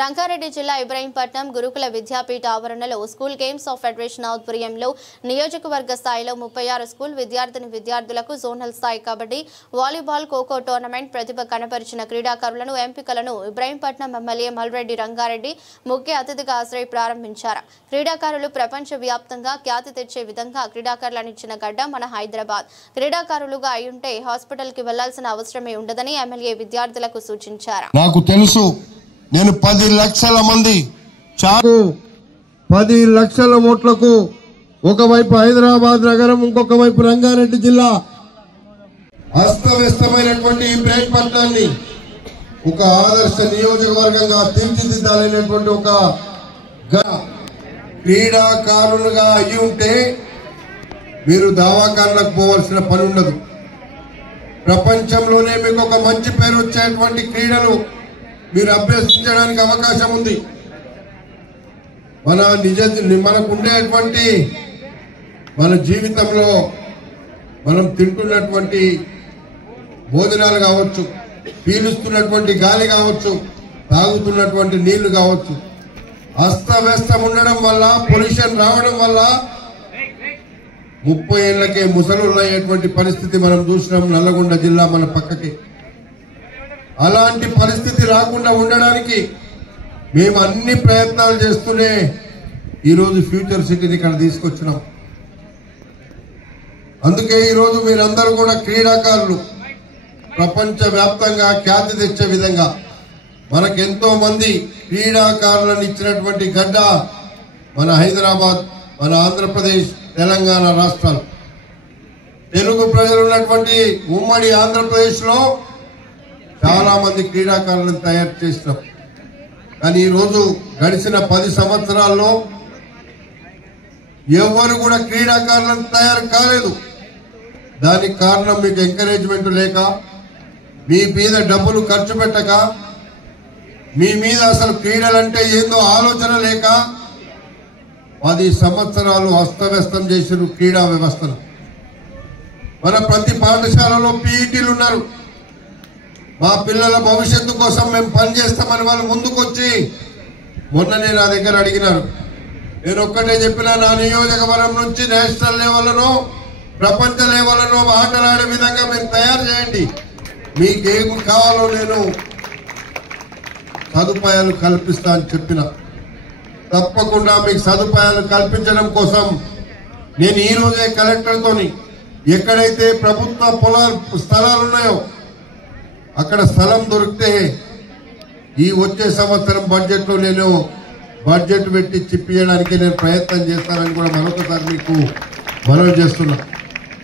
రంగారెడ్డి జిల్లా ఇబ్రహీంపట్నం గురుకుల విద్యాపీఠ ఆవరణలో స్కూల్ గేమ్స్ ఆఫ్ ఫెడరేషన్ ఆధ్వర్యంలో నియోజకవర్గ స్థాయిలో 36 స్కూల్ విద్యార్థులకు జోనల్ స్థాయి కబడ్డీ, వాలీబాల్, ఖోఖో టోర్నమెంట్ ప్రతిభ కనపరిచిన క్రీడాకారులను ఎంపికలను ఇబ్రహీంపట్నం ఎమ్మెల్యే మల్రెడ్డి రంగారెడ్డి ముఖ్య అతిథిగా హాజరై ప్రారంభించారు. క్రీడాకారులు ప్రపంచ వ్యాప్తంగా ఖ్యాతి తెచ్చే విధంగా క్రీడాకారులను ఇచ్చిన గడ్డ మన హైదరాబాద్. క్రీడాకారులుగా అయ్యుంటే హాస్పిటల్ కి వెళ్లాల్సిన అవసరమే ఉండదని ఎమ్మెల్యే విద్యార్థులకు సూచించారు. నాకు తెలుసు నేను 10 లక్షల మంది 10 లక్షల ఓట్లకు ఒకవైపు హైదరాబాద్ నగరం, ఇంకొక వైపు రంగారెడ్డి జిల్లా అస్తవ్యస్తమైనటువంటి ఇబ్రహీంపట్నాన్ని ఒక ఆదర్శ నియోజకవర్గంగా తీర్చిదిద్దాలనేటువంటి ఒక క్రీడాకారులుగా అయ్యి ఉంటే మీరు దవాఖానలకు పోవాల్సిన పని ఉండదు. ప్రపంచంలోనే మీకు ఒక మంచి పేరు వచ్చేటువంటి క్రీడలు మీరు అభ్యసించడానికి అవకాశం ఉంది. మనకు ఉండేటువంటి మన జీవితంలో మనం తింటున్నటువంటి భోజనాలు కావచ్చు, పీలుస్తున్నటువంటి గాలి కావచ్చు, తాగుతున్నటువంటి నీళ్లు కావచ్చు, అస్తవ్యస్తం ఉండడం వల్ల, పొల్యూషన్ రావడం వల్ల 30 ఏళ్లకే ముసలుళ్ళు అయ్యేటువంటి పరిస్థితి మనం చూసినాం. నల్లగొండ జిల్లా మన పక్కకి. అలాంటి పరిస్థితి రాకుండా ఉండడానికి మేము అన్ని ప్రయత్నాలు చేస్తూనే ఈరోజు ఫ్యూచర్ సిటీని ఇక్కడ తీసుకొచ్చినాం. అందుకే ఈరోజు మీరందరూ కూడా క్రీడాకారులు ప్రపంచ వ్యాప్తంగా ఖ్యాతి తెచ్చే విధంగా మనకెంతో మంది క్రీడాకారులను ఇచ్చినటువంటి గడ్డ మన హైదరాబాద్, మన ఆంధ్రప్రదేశ్, తెలంగాణ రాష్ట్రాలు. తెలుగు ప్రజలు ఉన్నటువంటి ఉమ్మడి ఆంధ్రప్రదేశ్ లో చాలా మంది క్రీడాకారులను తయారు చేసినాం. కానీ ఈరోజు గడిచిన 10 సంవత్సరాల్లో ఎవరు కూడా క్రీడాకారులను తయారు కాలేదు. దానికి కారణం మీకు ఎంకరేజ్మెంట్ లేక, మీ మీద డబ్బులు ఖర్చు పెట్టక, మీ మీద అసలు క్రీడలంటే ఏందో ఆలోచన లేక 10 సంవత్సరాలు అస్తవ్యస్తం చేసిన క్రీడా వ్యవస్థను. మన ప్రతి పాఠశాలలో పీఈటీలు ఉన్నారు. మా పిల్లల భవిష్యత్తు కోసం మేము పనిచేస్తామని వాళ్ళు ముందుకొచ్చి మొన్ననే నా దగ్గర అడిగినారు. నేను ఒక్కటే చెప్పినా, నా నియోజకవర్గం నుంచి నేషనల్ లెవెల్లోనో ప్రపంచ లెవెల్లోనో ఆటలాడే విధంగా మీరు తయారు చేయండి. మీకేం కావాలో నేను సదుపాయాలు కల్పిస్తా అని చెప్పిన. తప్పకుండా మీకు సదుపాయాలు కల్పించడం కోసం నేను ఈ రోజే కలెక్టర్తోని ఎక్కడైతే ప్రభుత్వ స్థలాలు ఉన్నాయో అక్కడ స్థలం దొరికితే ఈ వచ్చే సంవత్సరం బడ్జెట్ లో నేను బడ్జెట్ పెట్టి చిప్పియడానికి నేను ప్రయత్నం చేస్తానని కూడా మరొకసారి మీకు మనవి చేస్తున్నా.